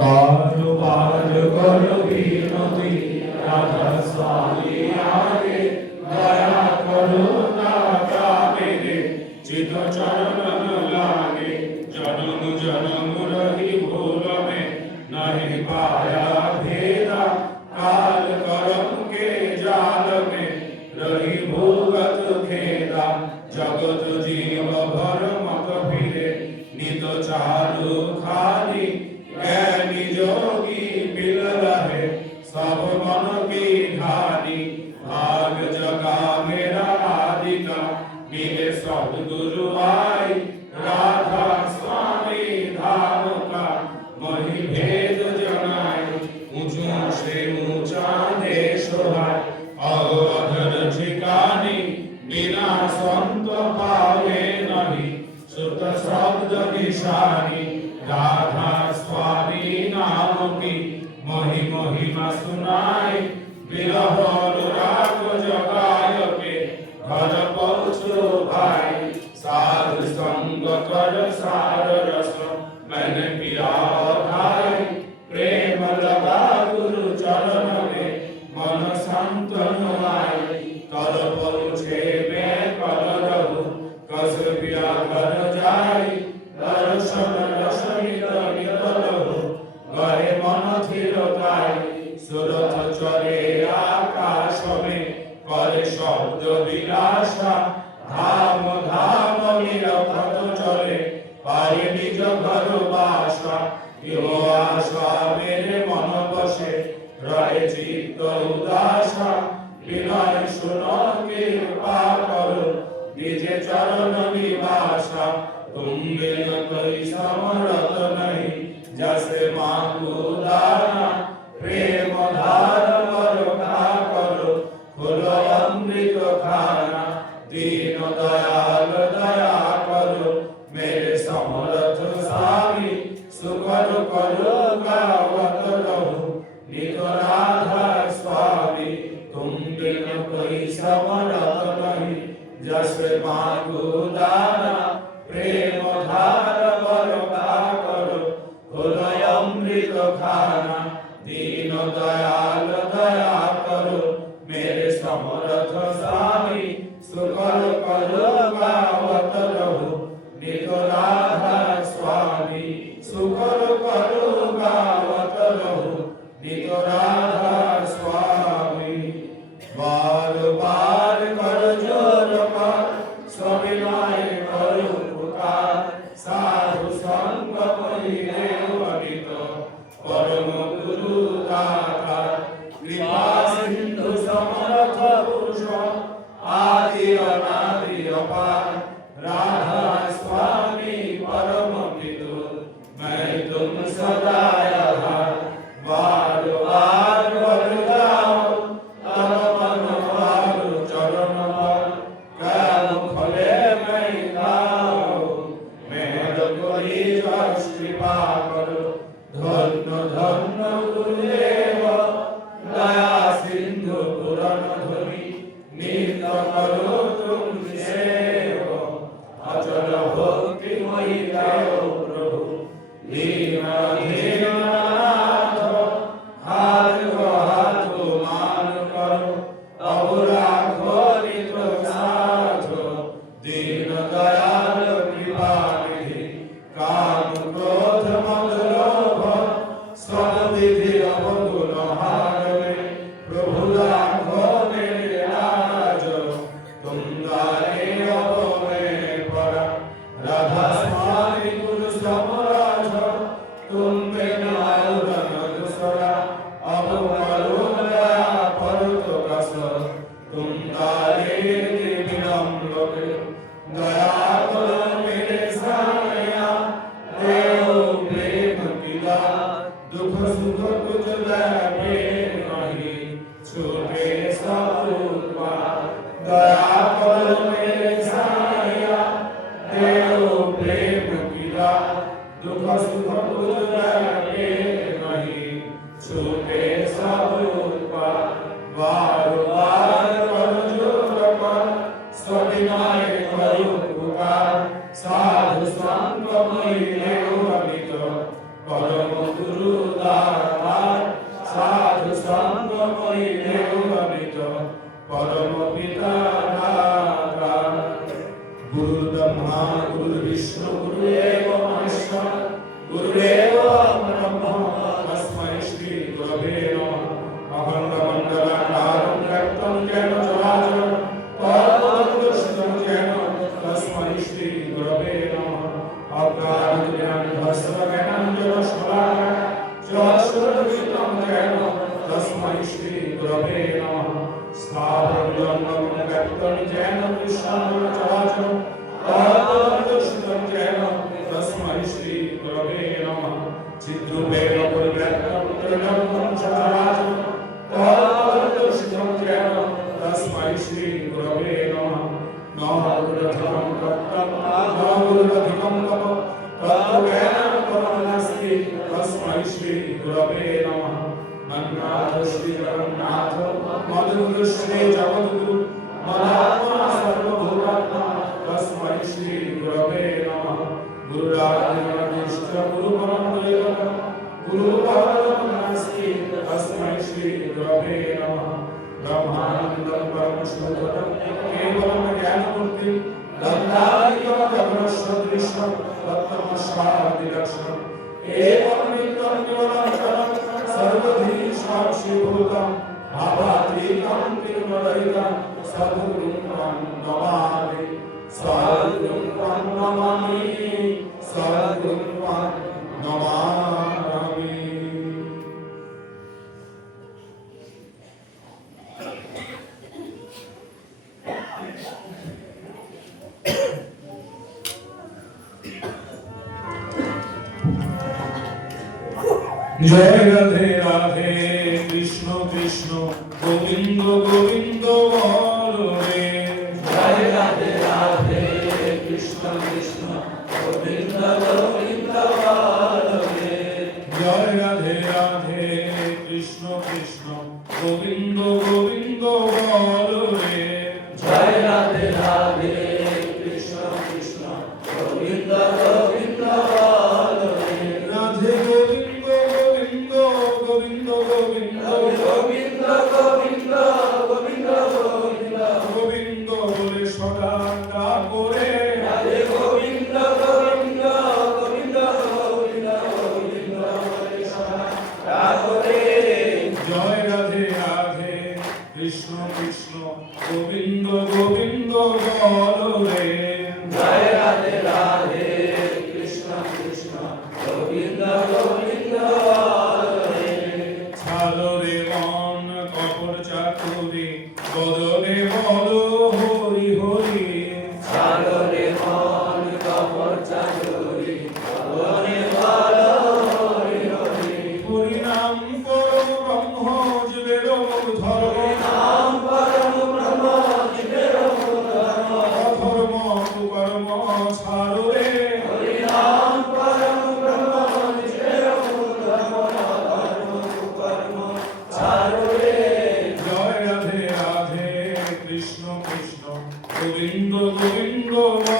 বার বার করো বিনতি রাধা স্বামী আগে দয়া করো না মেরে চিত চরণ लागे जन्म जन्म रही भूल में नहीं पाया भेदा काल कर्म के जाल में रही भूगत खेदा जगत जीव भर मत फिरे नित चालू खाली ज्ञानी जोगी मिल रहे सब मन की ढाली भाग जगा मेरा आदि का मिले सदगुरु आई राधा स्वामी धाम का मही भेद जनाए ऊंचू से ऊंचा देश है अवधर ठिकानी बिना संत पावे नहीं सुत शब्द निशानी राधा स्वामी नाम की महिमा सुनाई विरह अनुराग जगाय के घर पहुँचो भाई साधु संग कर सार रस मैंने पिया भाई प्रेम लगा गुरु चरण में मन संतन आए कर पहुँचे मैं कर रहूं कस पिया कर जाई दर्शन रस नित रहूं गए मन थिर गाई सुरथ चले आकाश में करे शब्द विलासा धाम धाम निरखत चले पाए निज घर बासा यो आशा मेरे मन बसे रहे चित्त उदासा विनय सुनो कृपा करो निजे चरण निवासा तुम बिन कोई समरत नहीं जैसे मांगू दाना प्रेम धार करो खोलो अमृत खाना दीन दयाल दया करो मेरे समर्थ स्वामी सुकर करो गावत रहो नित राधा स्वामी तुम बिन कोई समर्थ नहीं जैसे मांगू दाना प्रेम धार करो खोलो अमृत खाना दीन दयाल दया करो मेरे समर्थ स्वामी सुकर करो गावत रहो नित राधा स्वामी सुकर करो गावत रहो नित राधा स्वामी बार बार कर जोर कर सविनय करो पुकार साधु संग पहिले अनित परम गुरु दाता कृपा सिंधु समर्थ पुरुष आदि अनादि अपार राधा स्वामी परम पितु मैं तुम सदा आधार बार बार वर गाओ तन मन वारु चरण पर काम फले मैं गाओ मेर कोई जस कृपा करो धन्य धन्य गुरुदेव दया सिंधु पुराण ध्वनि नित करो तुम सेव अचल भक्ति मयि देव प्रभु दीननाथ हाथ मान करो अब राखो नित साथ दीन दयाल कृपा निधि काम क्रोध मद लोभ सब विधि अवगुण हारवे प्रभु राखो मेरे लाज तुम द्वारे अब मैं पड़ा राधा स्वामी गुरु समराज तुम बिन और न दूसरा अब करो दया पर तो कस तुम द्वारे विनम्र दया करो मेरे साया देव प्रेम पिता दुख सुख कुछ लगे नहीं छूटे सब दया करो मेरे साया देव प्रेम पिता दुख सुख कुछ लगे नहीं छूटे सब बार बार कर जोर कर सविनय करो पुकार साधु संग मयि अमित পরম গুরু দাতার সাধু সঙ্গ করিলে অমিত পরম পিতা দাতা গুরু ব্রহ্মা গুরু বিষ্ণু গুরুদেব মহেশ্বর গুরুদেব ব্রহ্ম তস্मै শ্রী গুরবে নমঃ অখণ্ড মণ্ডলাকারং ব্যক্তং যেন চরাচর তদ্দর্শিতং যেন তস্मै শ্রী গুরবে নমঃ অজ্ঞানতিমিরান্ধস্য জ্ঞানাঞ্জনশলাকায় চক্ষুর্দীপ্তং যেন তস্मै শ্রী গুরবে নমঃ স্থাবরজঙ্গমং ব্যক্তং যেন কৃষ্ণং চরাচর তদ্দর্শিতং যেন তস্मै শ্রী গুরবে নমঃ চিদ্রূপেণ পরিব্যক্তং ত্রিলোকং চরাচর তদ্দর্শিতং যেন তস্मै শ্রী গুরবে নমঃ নমঃ গুরুধিকং তত্ত্বং নমঃ গুরুধিকং তপ তত্ত্বজ্ঞাनं পরমং নাস্তি তস্मै শ্রী গুরবে নমঃ মন্নাথ শ্রী জগন্নাথ মধুগুরু শ্রী জগদ্গুরু মদাত্মা সর্বভূতাত্মা তস্मै শ্রী গুরবে নমঃ গুরুরাদিনিষ্ট গুরু পরম দৈবতম গুরু পরম নাস্তি তস্मै শ্রী গুরবে নমঃ ব্রহ্মানন্দং পরম সুখদং কেবলম জ্ঞানমূর্তি দন্তাদিকং জগৎসদৃশং তত্ত্বমস্যাদিলক্ষণম এবং নিত্যং নিরন্তরং সর্বধি সাক্ষীভূতং ভাবাতীतं তির্মদয়িतं সদ্গুরুং ত্বং নমামি সদ্গুরুং ত্বং নমামি সদ্গুরুং ত্বং নমামি জয় রাধে রাধে কৃষ্ণ কৃষ্ণ গোবিন্দ গোবিন্দ বল রে জয় রাধে রাধে কৃষ্ণ কৃষ্ণ গোবিন্দ গোবিন্দ বল রে জয় রাধে রাধে কৃষ্ণ কৃষ্ণ গোবিন্দ গোবিন্দ বল রে জয় রাধে রাধে কৃষ্ণ কৃষ্ণ গোবিন্দ গোবিন্দ বল রে রাধে গোবিন্দ গোবিন্দ গোবিন্দ গোবিন্দ গোবিন্দ গোবিন্দ গোবিন্দ গোবিন্দ গোবিন্দ বলে সদা করে রাধে গোবিন্দ গোবিন্দ গোবিন্দ গোবিন্দ গোবিন্দ বলে সদা করে জয় রাধে রাধে কৃষ্ণ কৃষ্ণ গোবিন্দ গোবিন্দ বল রে জয় রাধে রাধে কৃষ্ণ কৃষ্ণ গোবিন্দ গোবিন্দ বল রে ছালো রে মন কপট চাতুরি বদনে বল হরি হরি ছালো রে মন কপট চাতুরি বদনে বল হরি হরি হরি নাম পরম ব্রহ্ম জীবের ধর্ম নাম পরম ব্রহ্ম জীবের ধর্ম অধর্ম কুকর্ম ছাড়ো রে হরি নাম পরম ব্রহ্ম জীবের ধর্ম অধর্ম কুকর্ম ছাড়ো রে জয় রাধে রাধে কৃষ্ণ কৃষ্ণ গোবিন্দ গোবিন্দ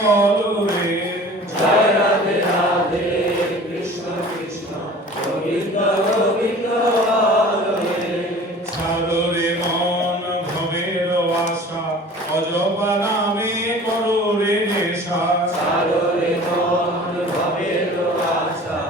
বল রে জয় রাধে রাধে কৃষ্ণ কৃষ্ণ গোবিন্দ গোবিন্দ বল রে ছাড়ো রে মন ভবের আশা অজপা নামে করো রে নেশা ছাড়ো রে মন ভবের আশা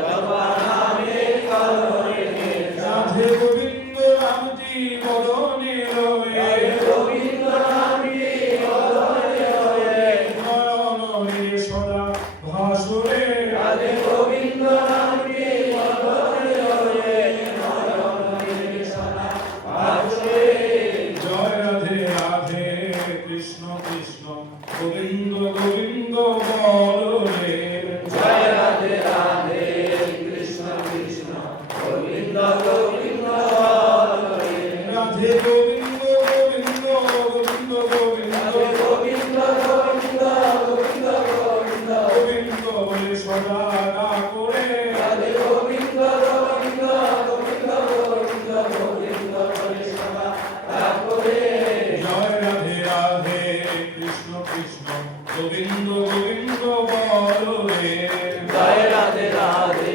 অজপা নামে করো রে নেশা রাধে গোবিন্দ নামটি বদনে রয়ে গোবিন্দ নামটি বদনে রয়ে নয়ন রে সদা ভাসুরে রাধে গোবিন্দ নামটি বদনে রয়ে নয়ন রে সদা ভাসুরে জয় রাধে রাধে কৃষ্ণ কৃষ্ণ গোবিন্দ গোবিন্দ বল রে জয় রাধে রাধে কৃষ্ণ কৃষ্ণ গোবিন্দ গোবিন্দ বল রে রাধে গোবিন্দ গোবিন্দ গোবিন্দ গোবিন্দ গোবিন্দ গোবিন্দ গোবিন্দ গোবিন্দ গোবিন্দ বলে সদা করে রাধে গোবিন্দ গোবিন্দ গোবিন্দ গোবিন্দ গোবিন্দ বলে সদা করে জয় রাধে রাধে কৃষ্ণ কৃষ্ণ গোবিন্দ গোবিন্দ বল রে জয় রাধে রাধে